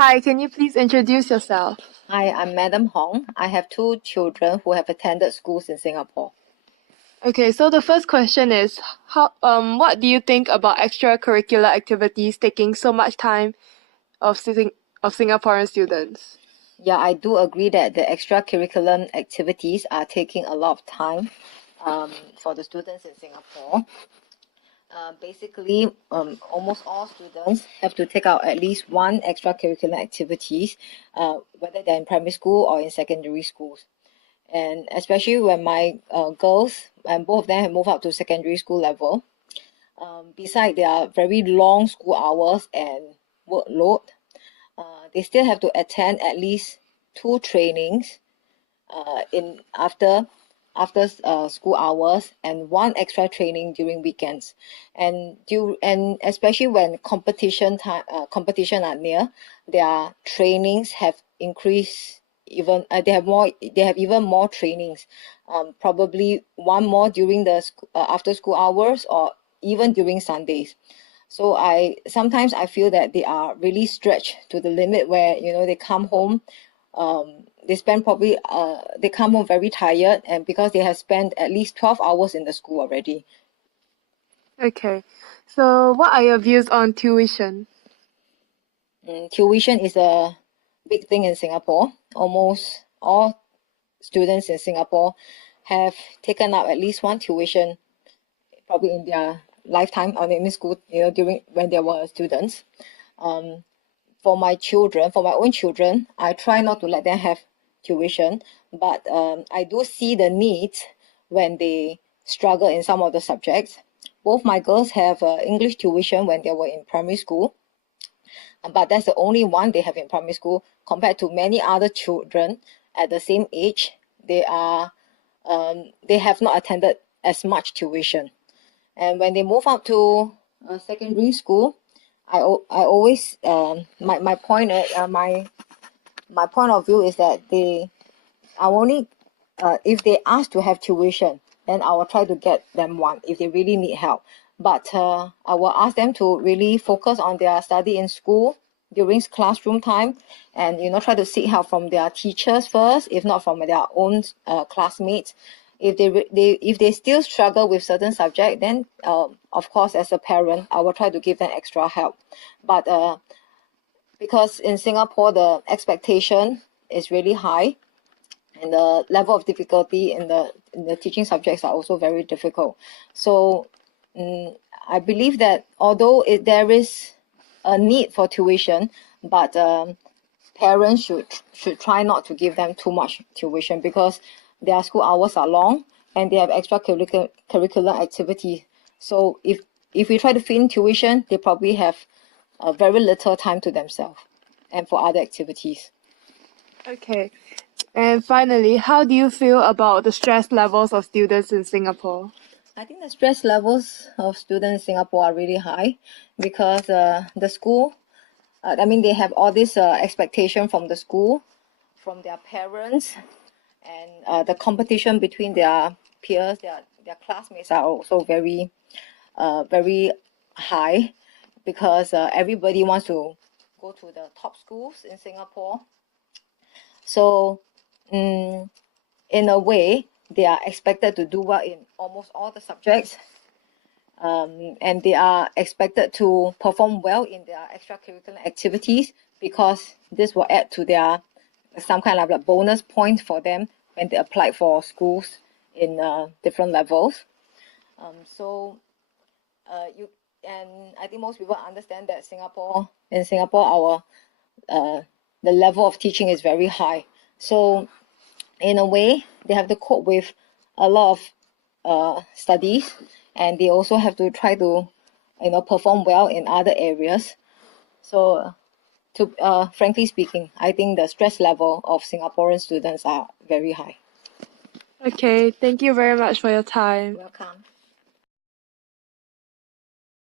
Hi, can you please introduce yourself? Hi, I'm Madam Hong. I have two children who have attended schools in Singapore. Okay, so the first question is what do you think about extracurricular activities taking so much time of sitting of Singaporean students? Yeah, I do agree that the extracurricular activities are taking a lot of time for the students in Singapore. Basically, almost all students have to take out at least one extracurricular activities, whether they're in primary school or in secondary schools. And especially when my girls, and both of them have moved up to secondary school level, beside their very long school hours and workload, they still have to attend at least two trainings in after school hours and one extra training during weekends, and especially when competition are near, their trainings have increased. Even they have even more trainings, probably one more during the after school hours or even during Sundays. So I feel that they are really stretched to the limit where they come home, they spend probably they come home very tired, and because they have spent at least 12 hours in the school already. Okay, so what are your views on tuition? Tuition is a big thing in Singapore. Almost all students in Singapore have taken up at least one tuition, probably in their lifetime or in school, during when they were students. Um, for my own children, I try not to let them have tuition, but I do see the need when they struggle in some of the subjects. Both my girls have English tuition when they were in primary school, but that's the only one they have in primary school. Compared to many other children at the same age, they have not attended as much tuition. And when they move up to secondary school, I always my point my point of view is that they are only if they ask to have tuition, then I will try to get them one if they really need help. But I will ask them to really focus on their study in school during classroom time, and try to seek help from their teachers first, if not from their own classmates. If they still struggle with certain subject, then of course, as a parent, I will try to give them extra help. But because in Singapore the expectation is really high, and the level of difficulty in the teaching subjects are also very difficult. So I believe that although there is a need for tuition, but parents should try not to give them too much tuition, because their school hours are long and they have curricular activity. So if we try to fit in tuition, they probably have very little time to themselves and for other activities. Okay, and finally, how do you feel about the stress levels of students in Singapore? I think the stress levels of students in Singapore are really high, because the school, they have all this expectation from the school, from their parents, and the competition between their peers, their classmates are also very high, because everybody wants to go to the top schools in Singapore. So, in a way, they are expected to do well in almost all the subjects, and they are expected to perform well in their extracurricular activities, because this will add to their some kind of like bonus points for them when they apply for schools in different levels. So you and I think most people understand that in Singapore our the level of teaching is very high. So in a way, they have to cope with a lot of studies, and they also have to try to perform well in other areas. So to frankly speaking, I think the stress level of Singaporean students are very high. Okay, thank you very much for your time. Welcome.